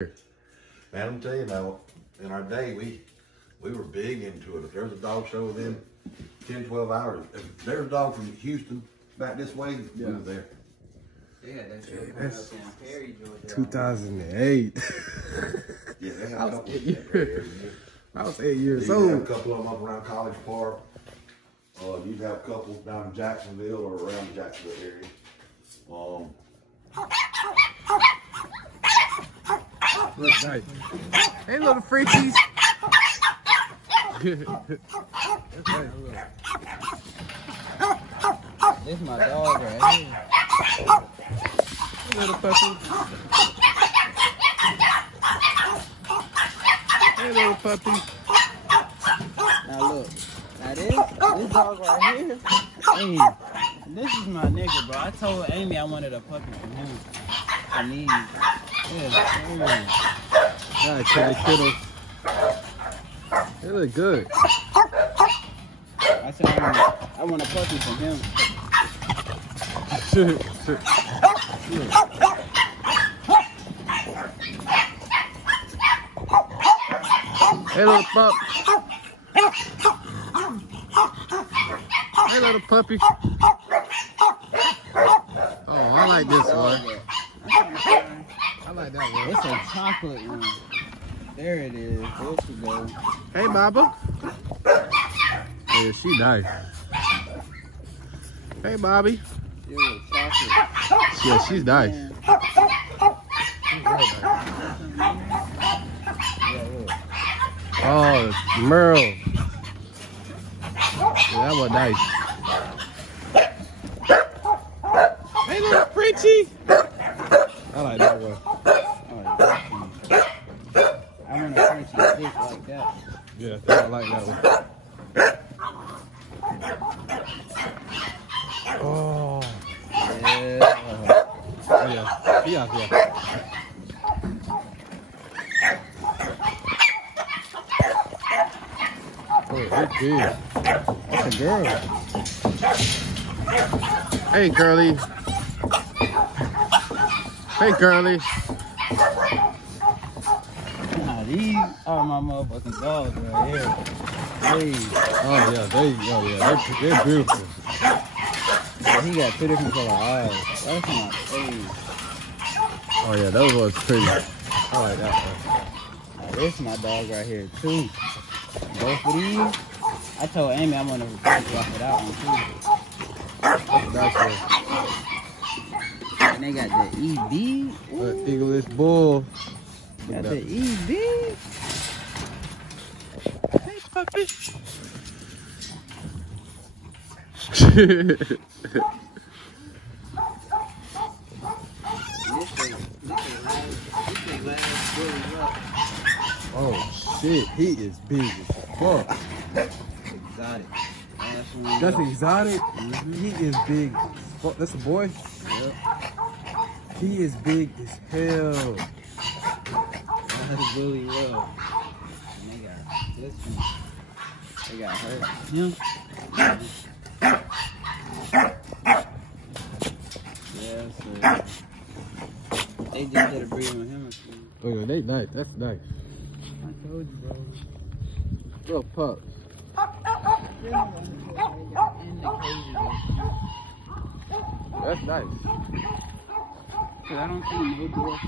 Man, I'm telling you now, in our day, we were big into it. If there was a dog show within 10, 12 hours, if there's a dog from Houston back this way, we were there. Yeah, that's 2008. Yeah, they had I a was couple 8 years. I was 8 years old. You have old. a couple of them up around College Park. You'd have a couple down in Jacksonville or around the Jacksonville area. Look nice. Hey, little Frenchies. This is my dog right here. Hey, little puppy. Hey, little puppy. Now look, now this dog right here, hey, this is my nigga, bro. I told Amy I wanted a puppy from him. For me. Yeah, Nice, Kelly Kittle. They look good. I said I want a puppy from him. Hey, little pup. Hey, little puppy. Oh, I like this one. I like that one. It's a chocolate one. There it is. There she goes. Hey, Baba. Yeah, she nice. Hey, Bobby. Yeah, chocolate. Yeah, she's nice. Yeah. Oh, Merle. Yeah, that was nice. Hey, little Frenchie. I like that one. I want a Frenchie thick like that. Yeah, I like that one. Oh. Yeah. Oh, yeah. Yeah. Oh, it's big. That's a girl. Hey, girly. Hey, girly. Nah, these are my motherfucking dogs right here. Hey. Oh yeah, they're beautiful. Yeah, he got 2 different color eyes. That's my face. Oh yeah, those ones pretty. I like that one. Now, this is my dog right here too. Both of these, I told Amy I want to replace off of that one too. That's one. And they got the EB. English bull. Got the EB. Hey, puppy. Oh shit, he is big as fuck. Exotic. That's exotic. He is big. Fuck, that's a boy. Yep. He is big as hell. That's a Bully well. And they got this one. They got her. Him. Yeah, so they just did a breed with him. Oh yeah, they nice. That's nice. I told you, bro. Little pups. That's nice. Cause I don't think no dwarf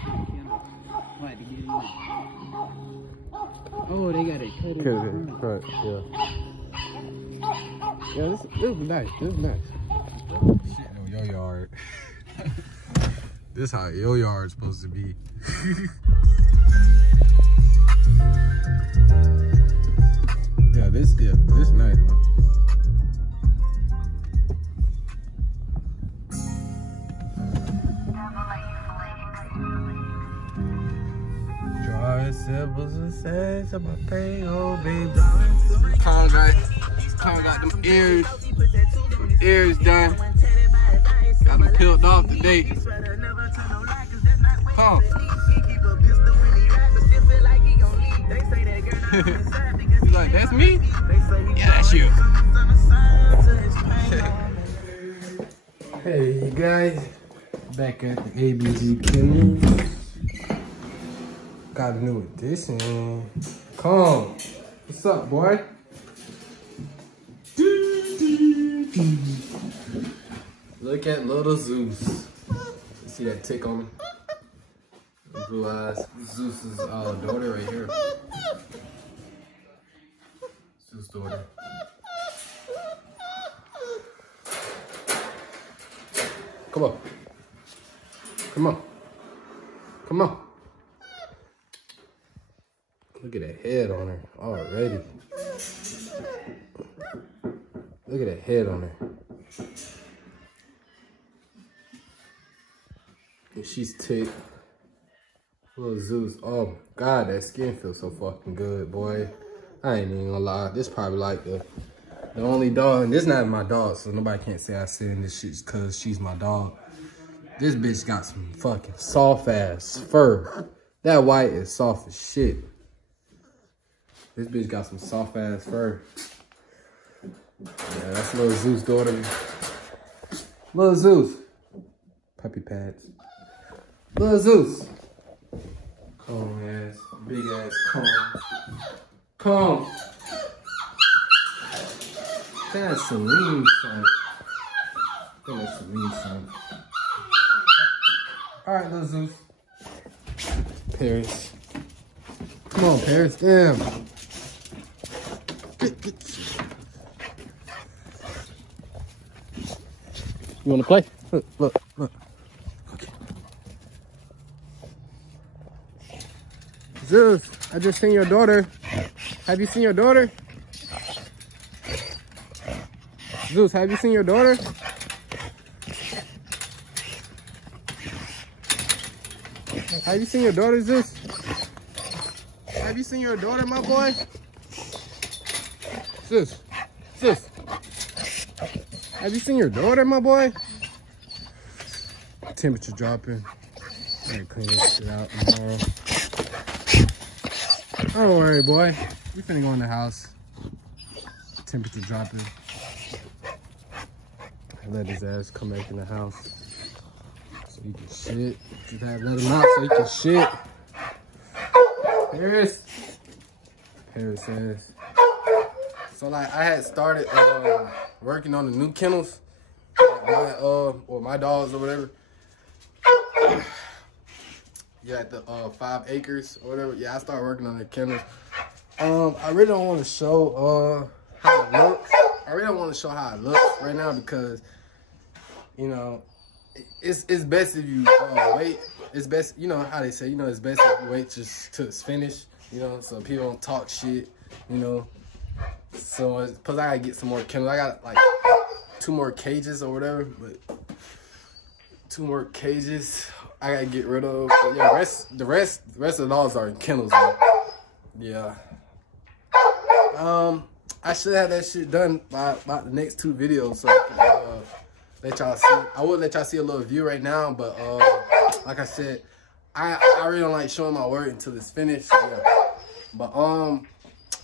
like to get in. Oh, they got it cut in Cut it, front, yeah. Yeah, this is nice. This is nice. Shit, no, your yard. This how your yard's supposed to be. This nice, man. Draw symbols and says I'm a pain, oh baby. Tom got them ears done. Got them peeled off today. Tom. You like, that's me? Yeah, that's you. Hey, you guys. Back at the ABG Kennel. Got a new addition. Come. What's up, boy? Look at little Zeus. You see that tick on him? Blue eyes. Zeus's daughter right here. Zeus' daughter. Come on. Come on. Come on. Look at that head on her already. Look at that head on her. And she's ticked. Little Zeus. Oh God, that skin feels so fucking good, boy. I ain't even gonna lie. This probably like the only dog. And this not my dog, so nobody can't say I said this shit because she's my dog. This bitch got some fucking soft ass fur. That white is soft as shit. This bitch got some soft ass fur. Yeah, that's little Zeus' daughter. Little Zeus. Puppy pads. Little Zeus. Comb ass. Big ass comb. Comb. That's Celine, son. That's Celine, son. Alright, little Zeus. Paris. Come on, Paris. Damn. You wanna play? Look, look, look. Okay. Zeus, I just seen your daughter. Have you seen your daughter? Zeus, have you seen your daughter? Have you seen your daughter, Zeus? Have you seen your daughter, my boy? Zeus, Zeus. Have you seen your daughter, my boy? Temperature dropping. I gotta clean this shit out tomorrow. Don't worry, boy. We finna go in the house. Temperature dropping. Let his ass come back in the house so he can shit. Just have let him out so he can shit. Paris. Paris says. So like I had started working on the new kennels, or my dogs or whatever. Yeah, at the 5 acres or whatever. Yeah, I started working on the kennels. I really don't want to show how it looks. I really don't want to show how it looks right now because, you know, it's best if you wait. It's best, you know how they say, you know, it's best if you wait just till it's finished, you know, so people don't talk shit, you know. So, plus I gotta get some more kennels. I got like 2 more cages or whatever, but 2 more cages I gotta get rid of. But yeah, the rest of the dogs are in kennels, man. Yeah. I should have that shit done by about the next 2 videos, so I can let y'all see. I would let y'all see a little view right now, but like I said, I really don't like showing my work until it's finished. So yeah. But I'm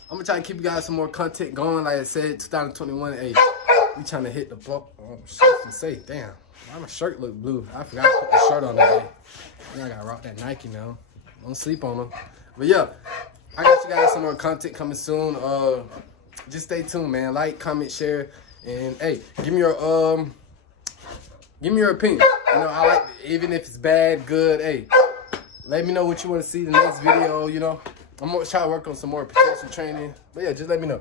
gonna try to keep you guys some more content going. Like I said, 2021. Hey, we trying to hit the block. Oh shit! I can say, damn, why my shirt look blue? I forgot to put the shirt on today. Yeah, I gotta rock that Nike now. Don't sleep on them. But yeah, I got you guys some more content coming soon. Just stay tuned, man. Like, comment, share, and hey, give me your opinion. You know, I like even if it's bad, good. Hey, let me know what you want to see in the next video. You know, I'm gonna try to work on some more protection training. But yeah, just let me know.